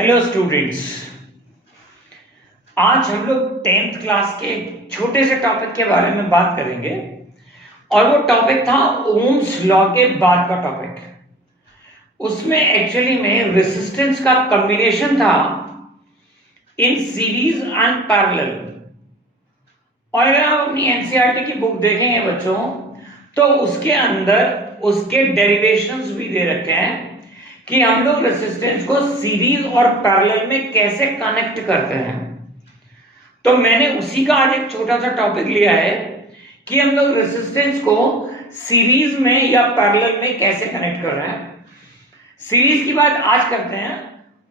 Hello students. आज हम लोग 10th क्लास के एक छोटे से टॉपिक के बारे में बात करेंगे और वो टॉपिक था ओम्स लॉ के बाद का टॉपिक। उसमें एक्चुअली में रेजिस्टेंस का कॉम्बिनेशन था इन सीरीज एंड पैरेलल। और अगर आप अपनी एनसीईआरटी की बुक देखेंगे बच्चों तो उसके अंदर उसके डेरिवेशंस भी दे रखे हैं कि हम लोग रेजिस्टेंस को सीरीज और पैरेलल में कैसे कनेक्ट करते हैं। तो मैंने उसी का आज एक छोटा सा टॉपिक लिया है कि हम लोग रेजिस्टेंस को सीरीज में या पैरेलल में कैसे कनेक्ट कर रहे हैं। सीरीज की बात आज करते हैं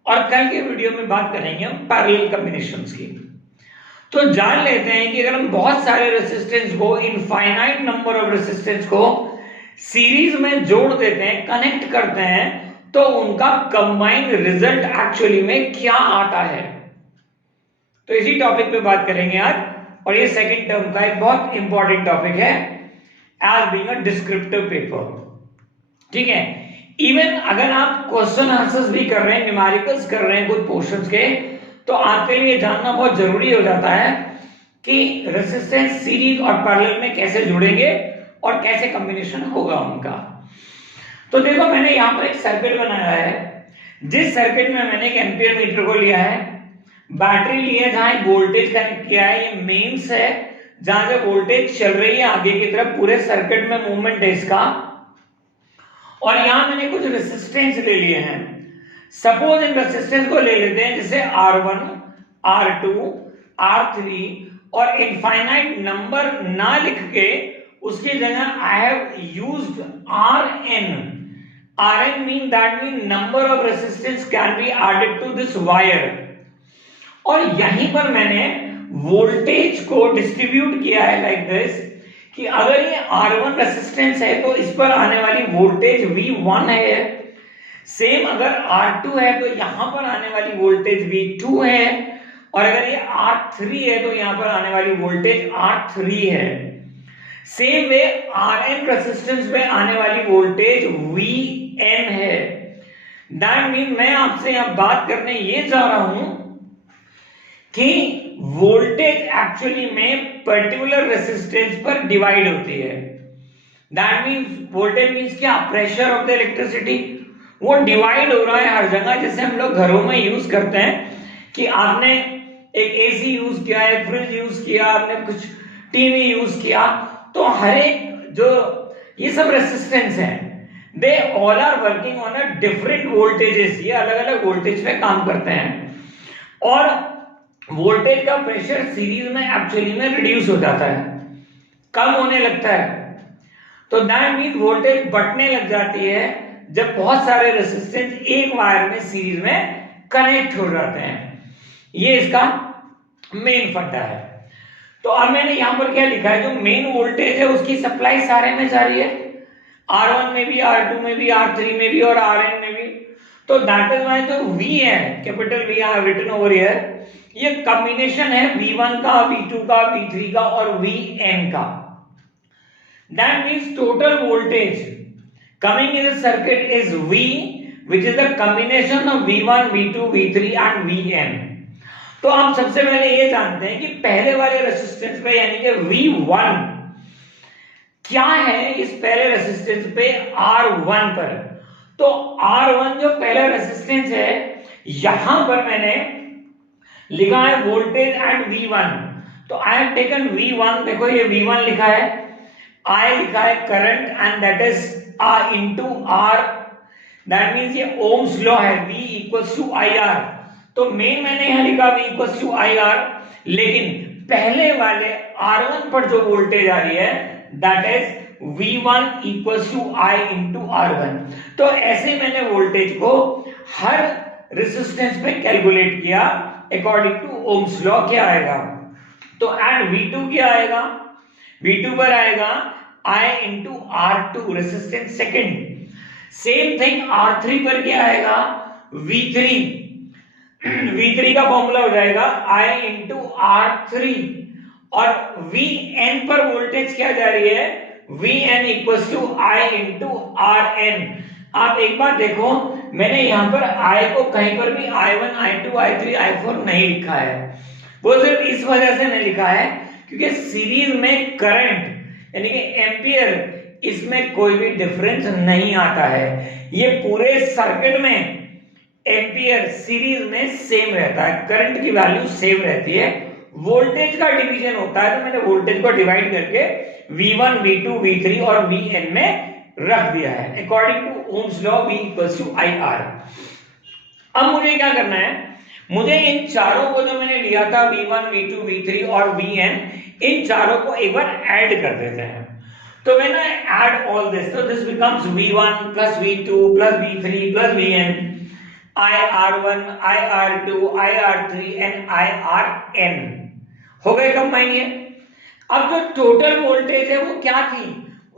और कल के वीडियो में बात करेंगे हम पैरेलल कॉम्बिनेशंस की। तो जान लेते हैं कि अगर हम बहुत सारे रेजिस्टेंस को, इनफाइनाइट नंबर ऑफ रेजिस्टेंस को सीरीज में जोड़ देते हैं, कनेक्ट करते हैं, तो उनका कंबाइंड रिजल्ट एक्चुअली में क्या आता है। तो इसी टॉपिक पे बात करेंगे आज। और ये सेकंड टर्म का एक बहुत इंपॉर्टेंट टॉपिक है as being a descriptive paper. ठीक है, इवन अगर आप क्वेश्चन आंसर्स भी कर रहे हैं, न्यूमेरिकल्स कर रहे हैं कुछ पोर्शंस के, तो आपके लिए जानना बहुत जरूरी हो जाता है कि रेजिस्टेंस सीरीज और पैरेलल में कैसे जुड़ेंगे और कैसे कॉम्बिनेशन होगा उनका। तो देखो, मैंने यहां पर एक सर्किट बनाया है। जिस सर्किट में मैंने एक एम्पीयर मीटर को लिया है, बैटरी ली है जहां वोल्टेज कनेक्ट किया है, ये मेंस है जहां से वोल्टेज चल रही है आगे की तरफ, पूरे सर्किट में मूवमेंट है इसका। और यहां मैंने कुछ रेजिस्टेंस ले लिए हैं। सपोज इन रेजिस्टेंस को ले लेते हैं जैसे R1, R2, R3 और इनफाइनाइट नंबर ना लिख के उसकी जगह I have used Rn। Rn that mean number of resistance can be added to this wire। और यहीं पर मैंने वोल्टेज को डिस्ट्रीब्यूट किया है लाइक दिस कि अगर ये R1 रेजिस्टेंस है तो इस पर आने वाली वोल्टेज V1 है। सेम अगर R2 है तो यहां पर आने वाली वोल्टेज V2 है, और अगर ये R3 है तो यहां पर आने वाली वोल्टेज R3 है। सेम वे Rn रेजिस्टेंस पे आने वाली वोल्टेज Vn है। दैट मीन मैं आपसे यहां बात करने ये जा रहा हूं कि वोल्टेज एक्चुअली में पर्टिकुलर रेजिस्टेंस पर डिवाइड होती है। दैट मीन्स वोल्टेज मीन्स क्या, प्रेशर ऑफ द इलेक्ट्रिसिटी, वो डिवाइड हो रहा है हर जगह। जैसे हम लोग घरों में यूज करते हैं कि आपने एक एसी यूज किया, एक फ्रिज यूज किया, आपने कुछ टीवी यूज किया, तो हर एक जो ये सब रेजिस्टेंस हैं, they all are working on a different voltages. ये अलग अलग वोल्टेज पे काम करते हैं और वोल्टेज का प्रेशर सीरीज में एक्चुअली में रिड्यूस हो जाता है, कम होने लगता है। तो दैट मीन वोल्टेज बढ़ने लग जाती है जब बहुत सारे रेजिस्टेंस एक वायर में सीरीज में कनेक्ट हो जाते हैं। ये इसका मेन फंडा है। तो अब मैंने यहां पर क्या लिखा है, जो मेन वोल्टेज है उसकी सप्लाई सारे में जा रही है, R1 में भी, R2 में भी, R3 में भी और Rn में भी। तो दैट इज व्हाई जो V है, capital V I have written over here, ये कॉम्बिनेशन है V1 का, V2 का, V3 का और Vn का। That means total voltage coming in the circuit is V, which is the combination of V1, V2, V3 and Vn। तो हम सबसे पहले ये जानते हैं कि पहले वाले रेजिस्टेंस पे यानी कि V1 क्या है, इस पहले रेजिस्टेंस पे R1 पर। तो R1 जो पहला रेजिस्टेंस है, यहां पर मैंने लिखा है वोल्टेज एंड V1। तो आई हैव टेकन V1, देखो ये V1 लिखा है, I लिखा है current and that is R into R। That means ये ओम्स लॉ है, V equals to IR। तो मेन मैंने यहां लिखा V equals to IR, लेकिन पहले वाले R1 पर जो वोल्टेज आ रही है that is V1 equals to I into R1। तो ऐसे मैंने वोल्टेज को हर रेजिस्टेंस पे कैलकुलेट किया अकॉर्डिंग टू ओम्स लॉ। क्या आएगा, तो एंड V2 क्या आएगा, V2 पर आएगा I into R2 resistance second. Same thing R3 पर क्या आएगा, V3 का फॉर्मूला हो जाएगा I into R3। और Vn पर वोल्टेज क्या जा रही है, Vn equals to I into Rn। आप एक बार देखो, मैंने यहाँ पर I को कहीं पर भी I1, I2, I3, I4 नहीं लिखा है। वो सिर्फ इस वजह से नहीं लिखा है क्योंकि सीरीज में करंट यानी कि एम्पियर इसमें कोई भी डिफरेंस नहीं आता है। ये पूरे सर्किट में एम्पियर सीरीज में सेम रहता है, करंट की वैल्यू सेम रहती है। वोल्टेज का डिवीजन होता है तो मैंने वोल्टेज को डिवाइड करके V1, V2, V3 और Vn में रख दिया है according to Ohm's law V equals to IR। अब मुझे क्या करना है, मुझे इन चारों को जो मैंने लिया था V1, V2, V3 और Vn, इन चारों को एक बार ऐड कर देते हैं। तो when I add all this, तो this becomes V1 plus V2 plus V3 plus Vn, IR1, IR2, IR3 and IRn हो गए कंबाइन ये। अब जो टोटल वोल्टेज है वो क्या थी,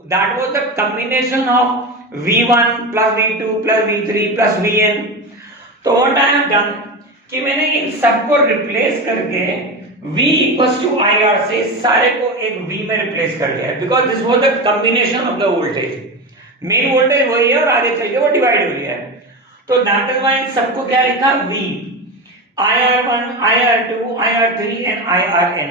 that was the combination of V1 plus V2 plus V3 plus Vn। तो व्हाट आई हैव डन कि मैंने इन सबको रिप्लेस करके V इक्वल्स टू IR से सारे को एक V में रिप्लेस कर दिया, because this was the combination of the voltage. Main voltage वही है और आगे चल के वो डिवाइड हो गया है। तो दैट इज व्हाई इन सबको क्या लिखा, V, IR1, IR2, IR3 and IRn।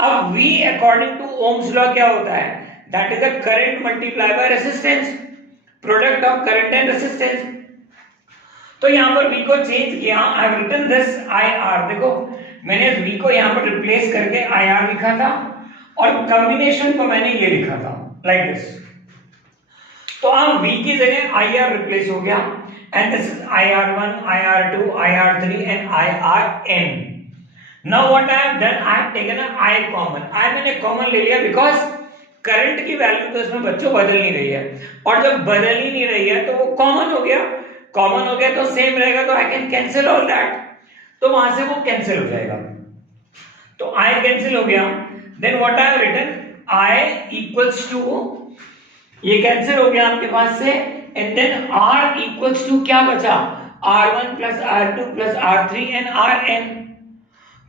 अब V according to Ohm's law क्या होता है, that is the current multiply by resistance, product of current and resistance. तो यहां पर V को चेंज किया, I have written this IR। देखो मैंने V को यहां पर रिप्लेस करके IR लिखा था और कॉम्बिनेशन को मैंने ये लिखा था लाइक दिस। तो अब V की जगह IR रिप्लेस हो गया and this is IR1, IR2, IR3 and IRn. Now what I have done, I have taken a I common। I मैंने कॉमन ले लिया बिकॉज करंट की वैल्यू तो इसमें बच्चों बदल नहीं रही है, और जब बदल ही नहीं रही है तो वो कॉमन हो गया। कॉमन हो गया तो सेम रहेगा, तो I can cancel all that, तो वहां से वो कैंसिल हो जाएगा। तो I कैंसिल हो गया, then what I have written, I equals to, ये कैंसिल हो गया आपके पास से, and then R equals to क्या बचा, R1 plus R2 plus R3 and Rn।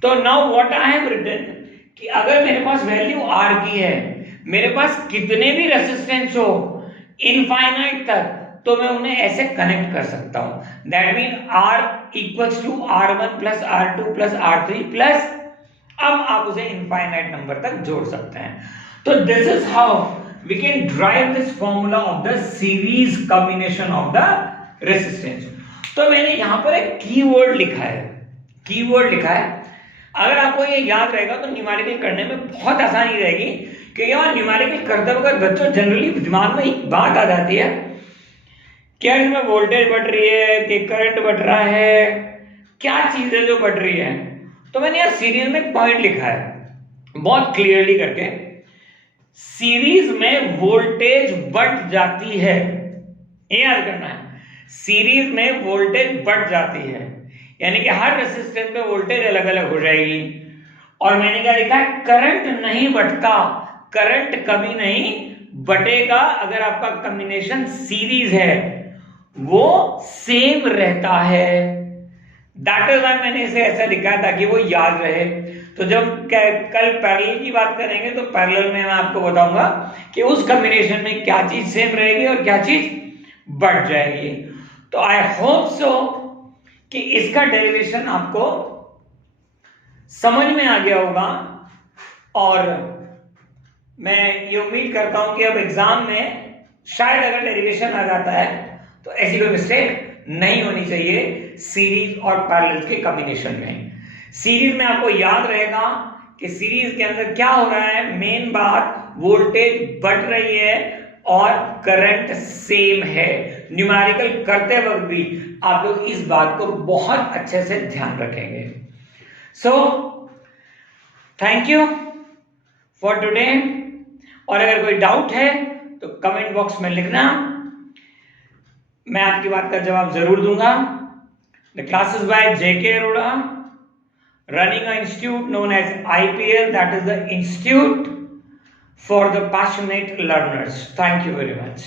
तो now what I have written कि अगर मेरे पास वैल्यू R की है, मेरे पास कितने भी रेजिस्टेंस हो इनफाइनाइट तक, तो मैं उन्हें ऐसे कनेक्ट कर सकता हूं। That mean R equals to R1 plus R2 plus R3 plus, अब आप उसे इनफाइनाइट नंबर तक जोड़ सकते हैं। तो this is how we can derive this formula of the series combination of the resistance। तो मैंने यहां पर एक कीवर्ड लिखा है, कीवर्ड लिखा है। अगर आपको ये याद रहेगा तो न्यूमेरिकल करने में बहुत आसानी रहेगी, क्योंकि यहाँ न्यूमेरिकल करते वक्त बच्चों जनरली दिमाग में एक बात आ जाती है कि यार इसमें वोल्टेज बढ़ रही है कि करंट बढ़ रहा है, क्या चीज है जो बढ़ रही है। तो मैंने यहाँ सीरीज में एक पॉइंट लिखा है बहुत क्लियरली करके, सीरीज में वोल्टेज बढ़ जाती है, ये याद करना है, सीरीज में वोल्टेज बढ़ जाती है, यानी कि हर रेजिस्टेंस में वोल्टेज अलग अलग हो जाएगी। और मैंने क्या लिखा है, करंट नहीं बढ़ता, करंट कभी नहीं बढ़ेगा अगर आपका कॉम्बिनेशन सीरीज है, वो सेम रहता है। दैट इज व्हाई मैंने इसे ऐसा लिखा है ताकि वो याद रहे। तो जब कल पैरेलल की बात करेंगे तो पैरेलल में मैं आपको बताऊंगा कि उस कॉम्बिनेशन में क्या चीज सेम रहेगी और क्या चीज बढ़ जाएगी। तो आई होप सो कि इसका डेरिवेशन आपको समझ में आ गया होगा, और मैं ये उम्मीद करता हूं कि अब एग्जाम में शायद अगर डेरिवेशन आ जाता है तो ऐसी कोई मिस्टेक नहीं होनी चाहिए सीरीज और पैरेलल के कॉम्बिनेशन में। सीरीज में आपको याद रहेगा कि सीरीज के अंदर क्या हो रहा है, मेन बात वोल्टेज बढ़ रही है और करंट सेम है। न्यूमेरिकल करते वक्त भी आप लोग इस बात को बहुत अच्छे से ध्यान रखेंगे। So thank you for today, और अगर कोई डाउट है तो कमेंट बॉक्स में लिखना, मैं आपकी बात का जवाब जरूर दूंगा। The classes bye JK Arora, running an institute known as IPL, that is the Institute for the Passionate Learners. Thank you very much.